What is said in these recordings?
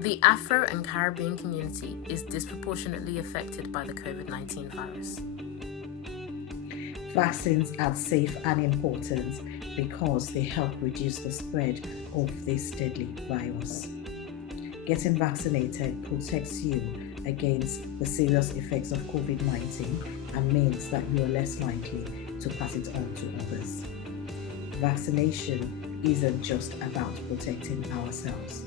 The Afro and Caribbean community is disproportionately affected by the COVID-19 virus. Vaccines are safe and important because they help reduce the spread of this deadly virus. Getting vaccinated protects you against the serious effects of COVID-19 and means that you are less likely to pass it on to others. Vaccination isn't just about protecting ourselves.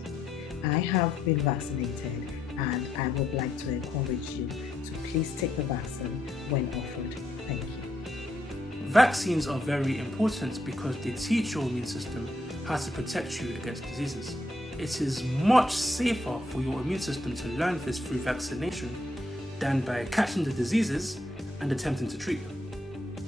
I have been vaccinated and I would like to encourage you to please take the vaccine when offered. Thank you. Vaccines are very important because they teach your immune system how to protect you against diseases. It is much safer for your immune system to learn this through vaccination than by catching the diseases and attempting to treat them.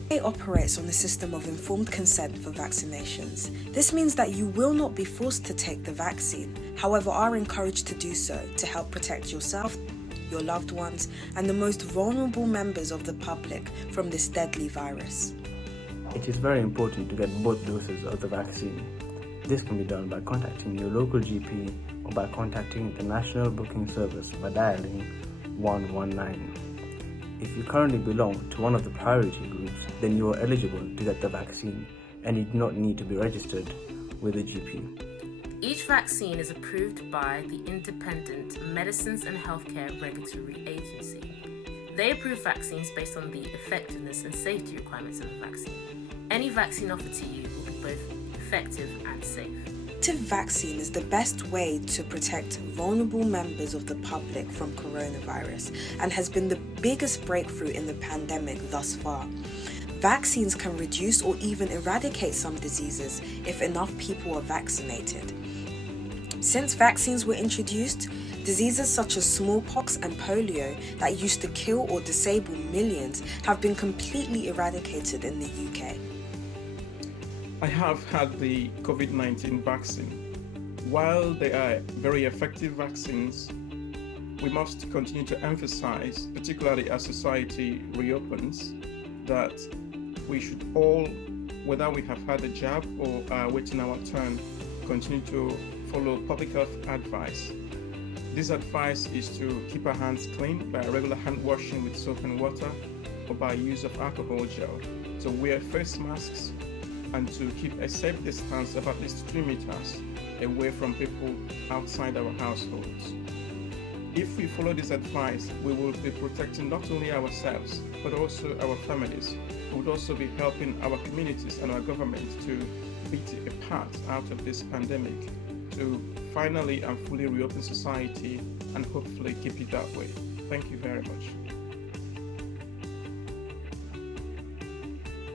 It operates on the system of informed consent for vaccinations. This means that you will not be forced to take the vaccine, however are encouraged to do so to help protect yourself, your loved ones, and the most vulnerable members of the public from this deadly virus. It is very important to get both doses of the vaccine. This can be done by contacting your local GP or by contacting the National Booking Service by dialing 119. If you currently belong to one of the priority groups, then you are eligible to get the vaccine and you do not need to be registered with a GP. Each vaccine is approved by the Independent Medicines and Healthcare Regulatory Agency. They approve vaccines based on the effectiveness and safety requirements of the vaccine. Any vaccine offered to you will be both effective and safe. Vaccine is the best way to protect vulnerable members of the public from coronavirus and has been the biggest breakthrough in the pandemic thus far. Vaccines can reduce or even eradicate some diseases if enough people are vaccinated. Since vaccines were introduced, diseases such as smallpox and polio that used to kill or disable millions have been completely eradicated in the UK. I have had the COVID-19 vaccine. While they are very effective vaccines, we must continue to emphasize, particularly as society reopens, that we should all, whether we have had a jab or are waiting our turn, continue to follow public health advice. This advice is to keep our hands clean by regular hand washing with soap and water or by use of alcohol gel, to wear face masks, and to keep a safe distance of at least 3 meters away from people outside our households. If we follow this advice, we will be protecting not only ourselves, but also our families. We would also be helping our communities and our government to beat a path out of this pandemic, to finally and fully reopen society and hopefully keep it that way. Thank you very much.